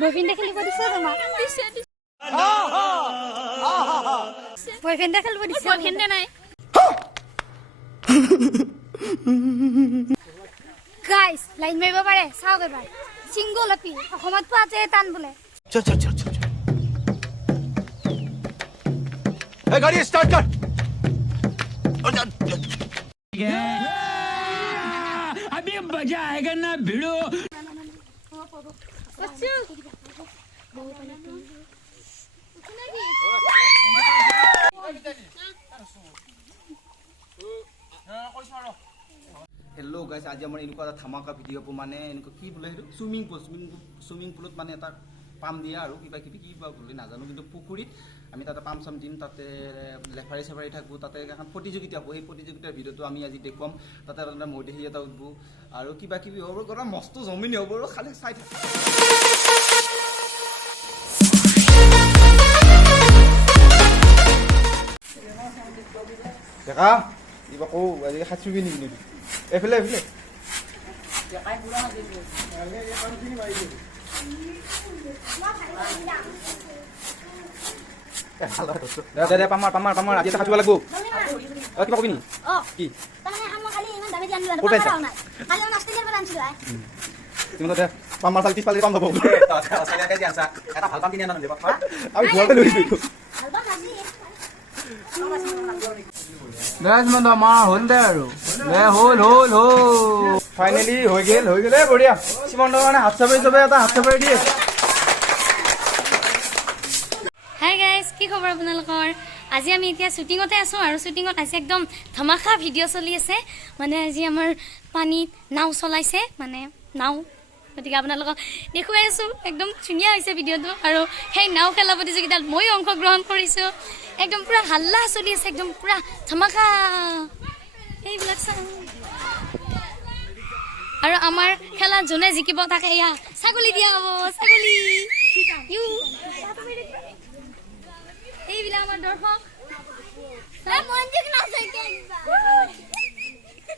বয়ফ্ৰেণ্ডে খেলিব দিছে তোমাক বয়ফ্ৰেণ্ডে খেলিব দিছে বয়ফ্ৰেণ্ডে নাই গাইস লাইন মাৰিব পাৰে চাওক এবাৰ সিংগল আপি অসমত পোৱাতে টান বোলে चल चल चल चल ए गाड़ी स्टार्ट कर अभी मजा आएगा ना भिड़ो हेलो गाइस आज आम एनेकुवा धमाका भिडिओ माने कि बोले सुइमिंग पुलत माने एटा पाम दिया और किबा बोले नाजानो किन्तु पुखुरीत आमी ताते पाम साम दिम ताते लेफारी सेफारी थाकबो ताते এখন प्रतियोगिता হবো এই प्रतियोगितार ভিডিওটো আমি আজি দেখুৱাম তাতে আপোনাৰ মডেহি এটা উঠবো আৰু কিবা কিবি হ'ব কৰা মস্ত জমিন হ'ব আৰু খালি চাই থাক দেখা ইবা কো আজি খাচুবি নি এফলে এফলে দেখাই পুরা না দিবি আলে এই কন্টিনিউ আইবি দে পামাৰ আজি খাটিব লাগিব কিবা কবি নি কি তাৰমানে আমা খালি ইমান দামে জানি ক'ত পাইছা? খালি অষ্ট্ৰেলিয়াৰ পৰা আনিছিলা তুমি তো পামাৰ চাল পিছফালে পাম হ'ব অস্ট্ৰেলিয়া কে আনছা এটা ভাল পাম কিনে আনা দেবা আমি ঘৰতে লৈ দিছো হালবা ভাজি गैस में तो मार होल दे आरो ले होल ফাইনালি হৈ গেল বঢ়িয়া সিমন্ত মানে হাত চাপৰি যাবে এটা হাত চাপৰি দিয়ে হাই গাইস কি খবৰ আপোনালোকৰ আজি আমি এতিয়া শুটিংতে আছো আৰু শুটিংত আছে একদম ধমাকা ভিডিও চলি আছে মানে আজি আমাৰ পানীত নাও চলাইছে মানে নাও গতিকে আপোনালোকক দেখুৱাই আছো একদম ধুনীয়া হৈছে ভিডিওটো আৰু সেই নাও খেলা প্ৰতিযোগিতাত মই অংশগ্ৰহণ কৰিছো একদম পুৰা হাল্লা চলি আছে একদম পুৰা ধমাকা এইবিলাক চাওঁ আৰু আমাৰ খেলা যোনে জিকিব তাকে এয়া ছাগলী দিয়া হ'ব ছাগলী ইউ এইবিলাক আমাৰ দৰ্শক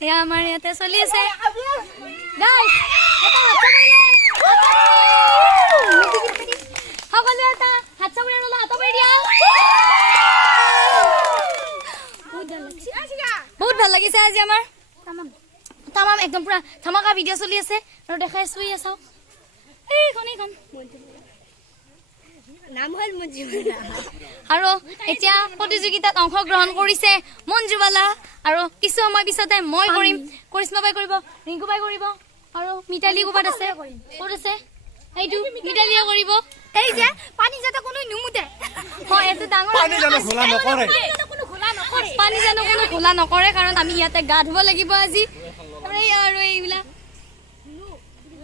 এয়া আমাৰ ইয়াতে চলি আছে সকলোৱে এটা হাত চাপৰি ল'লা আঁতৰি দিয়া বহুত ভাল লাগিছে আজি আমাৰ তামাম একদম পুৰা ধমাকা ভিডিঅ' চলি আছে আৰু দেখাই চুই আছাও এইখন নাম হ'ল মঞ্জুবালা আৰু এতিয়া প্ৰতিযোগিতাত অংশগ্ৰহণ কৰিছে মঞ্জুবালা আৰু কিছু সময় পিছতে মই কৰিম কৰিশ্মা বাই কৰিব ৰিংকু বাই কৰিব আৰু মিতালী ক'ত আছে এইটো মিতালীয়ে কৰিব এই যে পানী যাতে কোনো নুমুতে হয় এইটো ডাঙৰ পানী জানো খোলা নকৰে পানী জানো কোনো খোলা নকৰে কাৰণ আমি ইয়াতে গা ধুব লাগিব আজি আৰু এইবিলাক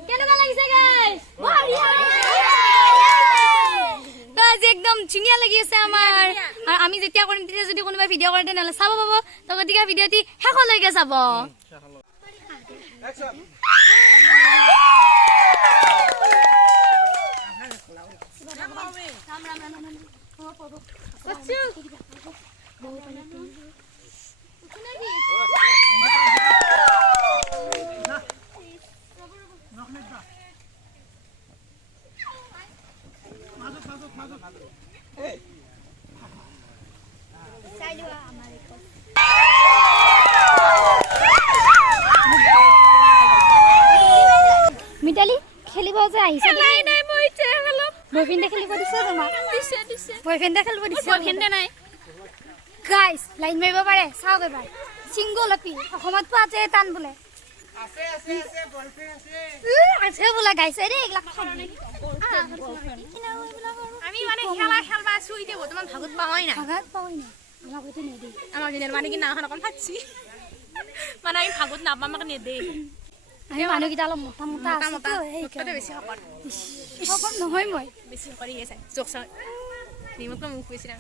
কেনেকুৱা লাগিছে গাইস আজি একদম ধুনীয়া লাগি আছে আমাৰ আৰু আমি যেতিয়া কৰিম তেতিয়া যদি কোনোবা ভিডিঅ' কৰে তেনেহ'লে চাব পাব তো গতিকে ভিডিঅ'টি শেষলৈকে চাব মিতালী খেলিব যে আহিছে নাই মই খেলো বয়ফ্ৰেণ্ডে খেলিব দিছে তোমাক দিছে বয়ফ্ৰেণ্ডে খেলিব দিছে বয়ফ্ৰেণ্ডে নাই গাইস লাইন মাৰিব পাৰে চাওক এবাৰ সিংগল আপি অসমত পোৱাতে টান বোলে আছে বয়ফ্ৰেণ্ড আছে বোলা গাইস ৰে এইবিলাক আমি মানে খেলবা চুই দে বৰ্তমান ভাগত পাওঁই না আমাক হয়তো নেদে আমাৰ দিনৰ মানে কি নাখন অকণ ফাটছি মানে আমি ভাগত নাপাম আমাক নেদে আমি মানুহকেইটা অলপ মোটা আছে সেইকাৰণে বেছি শকত নহয় মই বেছি কৰি আছে জোক চাই নিমক মুখ বেছি না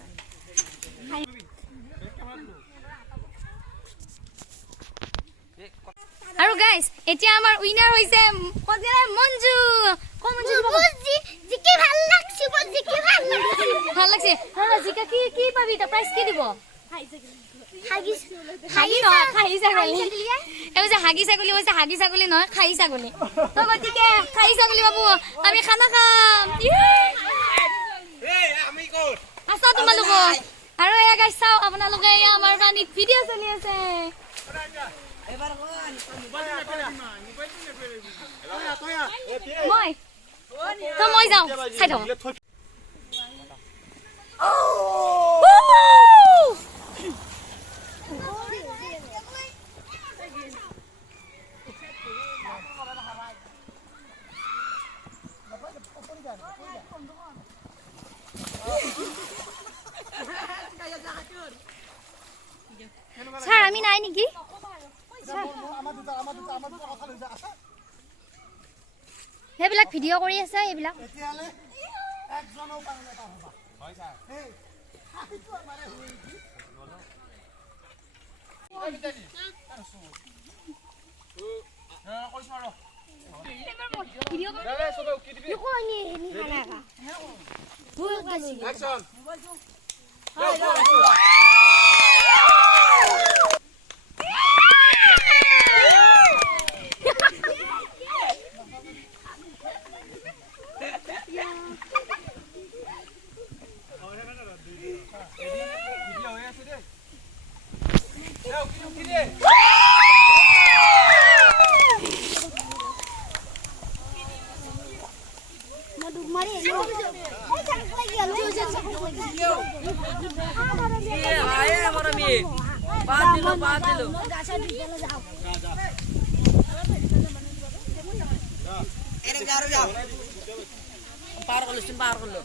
আৰু গাইস এতিয়া আমাৰ উইনাৰ হৈছে মঞ্জু জিকি ভাল লাগছে ভাল লাগছে জিকা কি পাবি তা প্ৰাইজ কি দিব হাগি নহয় খাহী ছাগলী এই যে হাগি ছাগলী হৈছে হাগি ছাগলী নহয় খাহী ছাগলী তো গতিকে খাহী ছাগলী বাবু আমি খানা খাম আছা তোমালোক আৰু এয়া গাইছ চাও আপোনালোকে এয়া আমাৰ পানীত ভিডিঅ' চলি আছে মই যাওঁ চাই থাকোঁ ছাৰ আমি নাই নেকি সেইবিলাক ভিডিঅ' কৰি আছে এইবিলাক Axom. पार कर लो